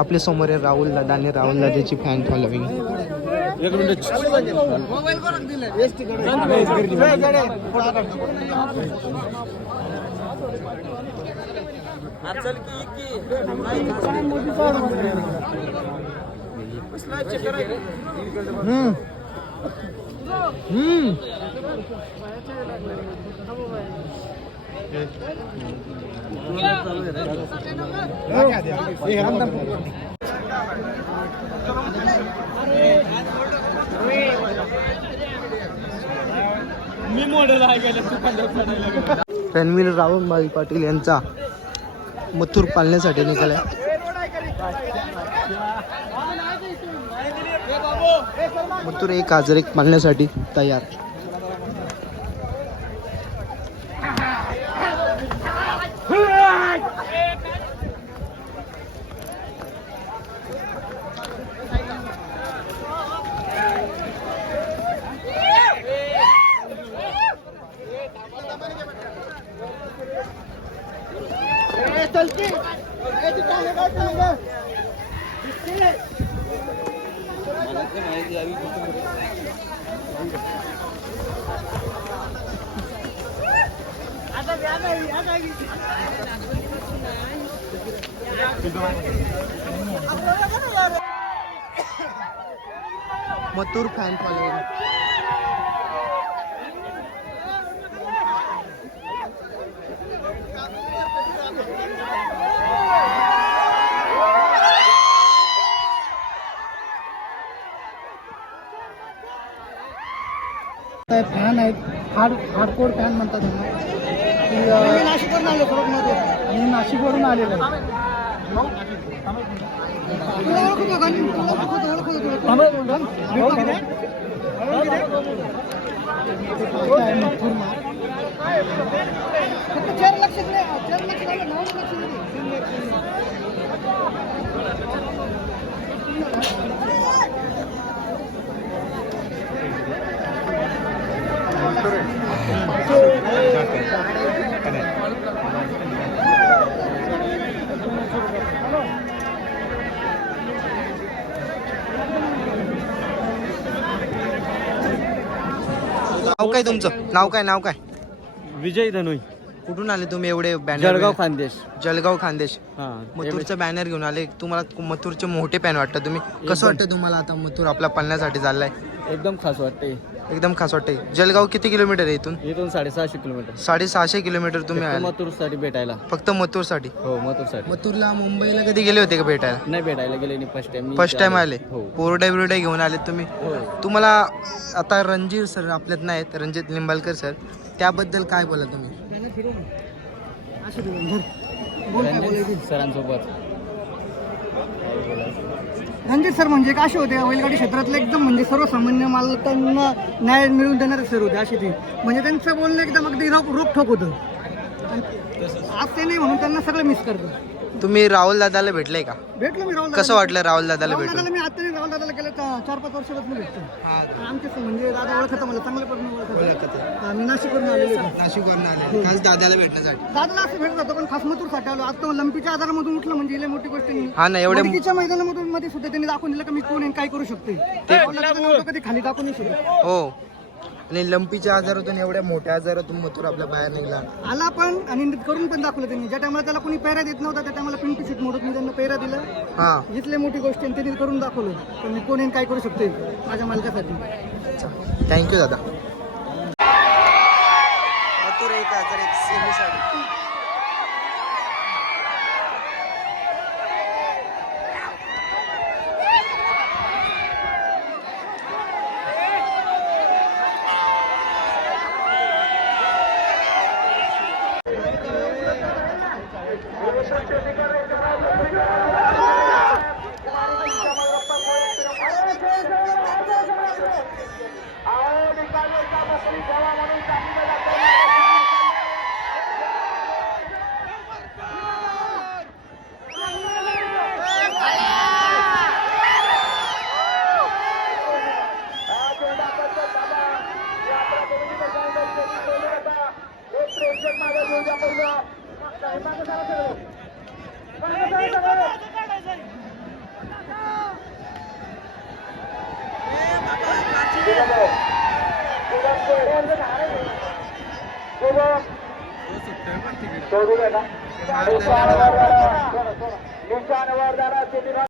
आपल्या समोर आहे राहुल दादा आणि राहुल दादाची फॅन फॉलोविंग. रणवीर रावणबाई पाटील यांचा मथुर पालण्यासाठी निघालाय. मथुर 1001 पालण्यासाठी तयार. Mathur fan following. फॅन आहेत, हार्डकोर फॅन म्हणतात त्यांना. नाशिकवरून आले मी नाशिकवरून आलेलो आहे. नाव काय तुमचं? नाव काय? विजय धनोई. कुठून आले तुम्ही एवढे बॅनर? जळगाव खानदेश. जळगाव खानदेश. मथुरचं बॅनर घेऊन आले. तुम्हाला मथुरचे मोठे फॅन वाटतं तुम्ही. कसं वाटतं तुम्हाला आता मथुर आपला पळण्यासाठी चाललाय? एकदम खास वाटते. एकदम खास वाटते. जळगाव किती किलोमीटर आहे इथून? 650 किलोमीटर. 650 किलोमीटर तुम्ही आले मथुरसाठी भेटायला. फक्त मथुरसाठी? हो, मथुरसाठी. मथुरला मुंबईला कधी गेले होते का भेटायला? नाही भेटायला गेले नाही. फर्स्ट टाइम आले. हो. बोर्डे बिर्डे घेऊन आले तुम्ही. तुम्हाला आता रणजीत सर आपल्यात नाहीत, रणजित लिंबालकर सर, त्याबद्दल काय बोला तुम्ही? सरांसोबत रणजित सर म्हणजे असे होते बैलगाडी क्षेत्रातले एकदम म्हणजे सर्वसामान्य मालकांना न्याय मिळवून देणारे सर होते. असे ते म्हणजे त्यांचं बोलणं एकदम अगदी रोखठोक होतं. आज ते नाही म्हणून त्यांना सगळं मिस करतो. तुम्ही राहुल दादाला भेटले का? भेटलो मी राहुल. कसं वाटलं राहुल दादाला भेटून? मी आता राहुल दादाला गेलं 4-5 वर्षापासून भेटतो. आमचे म्हणजे दादा ओळखत मला चांगल्या पद्धतीने ओळखत. मी नाशिकवरून आलेलो. नाशिकवरून आले खास दादाला भेटण्यासाठी? दादाला असं भेटत होतं पण खास मथुरसाठी आलो. आज तो लंपीच्या आजारामधून उठलं म्हणजे लय मोठी गोष्ट नाही. हा ना, एवढ्या मैदानामधून मध्ये सुद्धा त्यांनी दाखवून दिलं की मी कोण काय करू शकते. कधी खाली दाखवू नाही शकत. हो. आणि लंपीच्या आजारातून एवढ्या मोठ्या आजारातून मथुर आपल्या बाहेर निघाला आला पण आणि करून पण दाखवलं त्यांनी. ज्या टायमाला त्याला कोणी पैरा देत नव्हता त्या टायमाला पिंटू शूट मोडत मी त्यांना पैरा दिलं. हा, इथले मोठी गोष्ट त्यांनी करून दाखवलं तर मी कोणी काय करू शकते माझ्या मालकासाठी. थँक्यू दादा. मथुर 1001 सेमीसाठी. मार